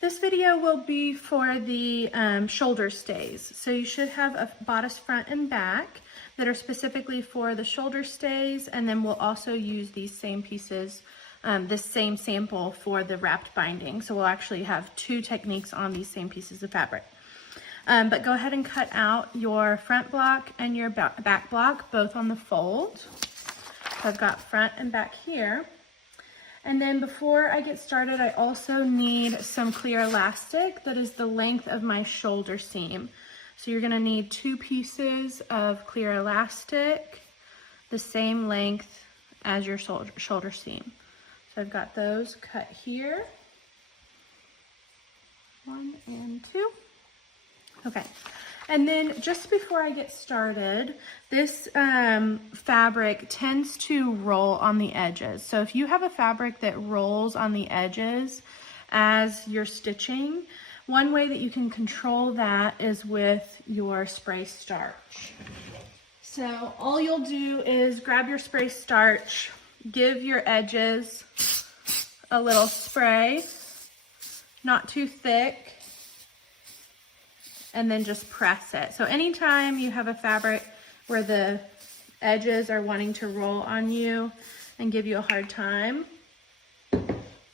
This video will be for the shoulder stays. So you should have a bodice front and back that are specifically for the shoulder stays, and then we'll also use these same pieces, this same sample for the wrapped binding. So we'll actually have two techniques on these same pieces of fabric. But go ahead and cut out your front block and your back block, both on the fold. So I've got front and back here. And then before I get started, I also need some clear elastic that is the length of my shoulder seam. So you're gonna need 2 pieces of clear elastic, the same length as your shoulder seam. So I've got those cut here. 1 and 2. Okay, and then just before I get started, this fabric tends to roll on the edges. So if you have a fabric that rolls on the edges as you're stitching, one way that you can control that is with your spray starch. So all you'll do is grab your spray starch, give your edges a little spray, not too thick, and then just press it. So anytime you have a fabric where the edges are wanting to roll on you and give you a hard time,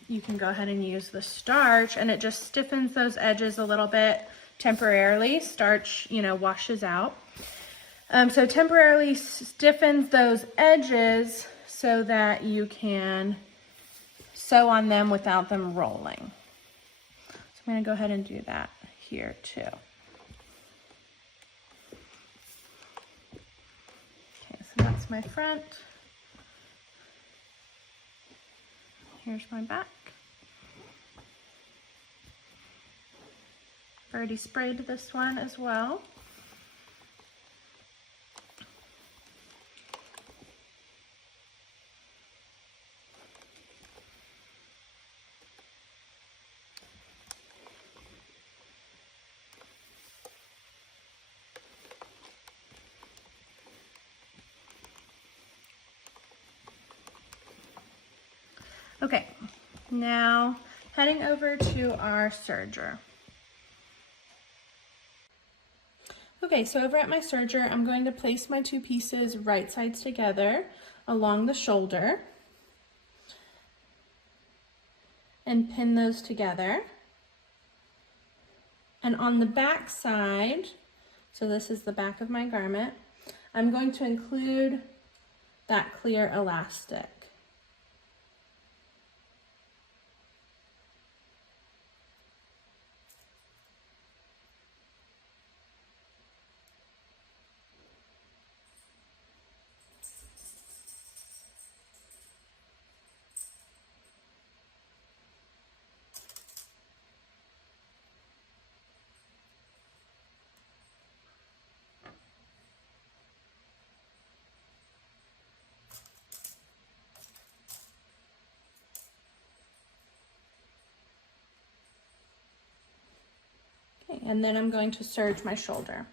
you can go ahead and use the starch, and it just stiffens those edges a little bit temporarily. Starch, washes out. So temporarily stiffens those edges so that you can sew on them without them rolling. So I'm gonna go ahead and do that here too. That's my front. Here's my back. I've already sprayed this one as well. Okay, now heading over to our serger. Okay, so over at my serger, I'm going to place my 2 pieces right sides together along the shoulder and pin those together. And on the back side, so this is the back of my garment, I'm going to include that clear elastic. Okay, and then I'm going to serge my shoulder.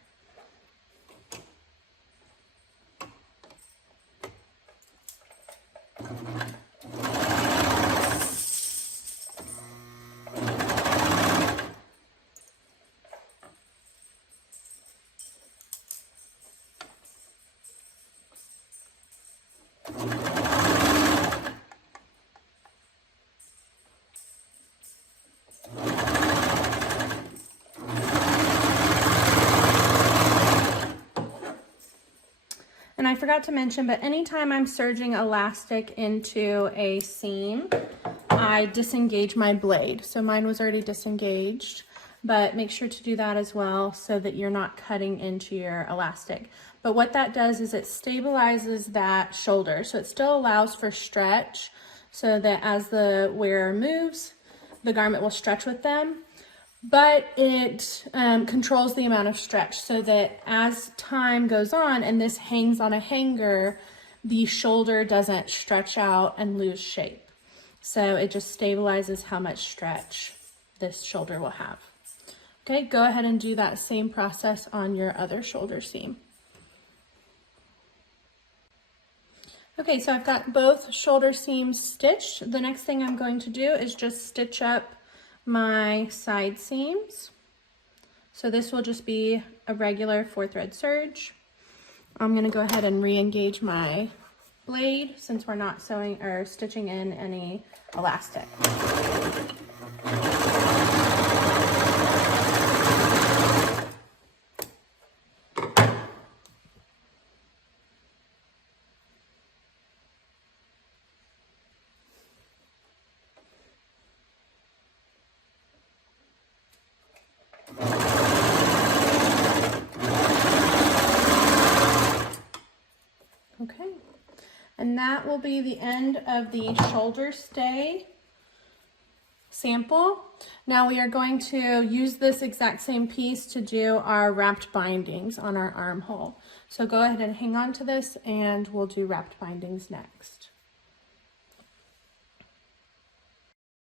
And I forgot to mention, but anytime I'm serging elastic into a seam, I disengage my blade. So mine was already disengaged, but make sure to do that as well so that you're not cutting into your elastic. But what that does is it stabilizes that shoulder. So it still allows for stretch so that as the wearer moves, the garment will stretch with them. But it controls the amount of stretch so that as time goes on and this hangs on a hanger, the shoulder doesn't stretch out and lose shape. So it just stabilizes how much stretch this shoulder will have. Okay, go ahead and do that same process on your other shoulder seam. Okay, so I've got both shoulder seams stitched. The next thing I'm going to do is just stitch up my side seams. So this will just be a regular 4-thread serge. I'm gonna go ahead and re-engage my blade since we're not sewing or stitching in any elastic. Okay, and that will be the end of the shoulder stay sample. Now we are going to use this exact same piece to do our wrapped bindings on our armhole. So go ahead and hang on to this and we'll do wrapped bindings next.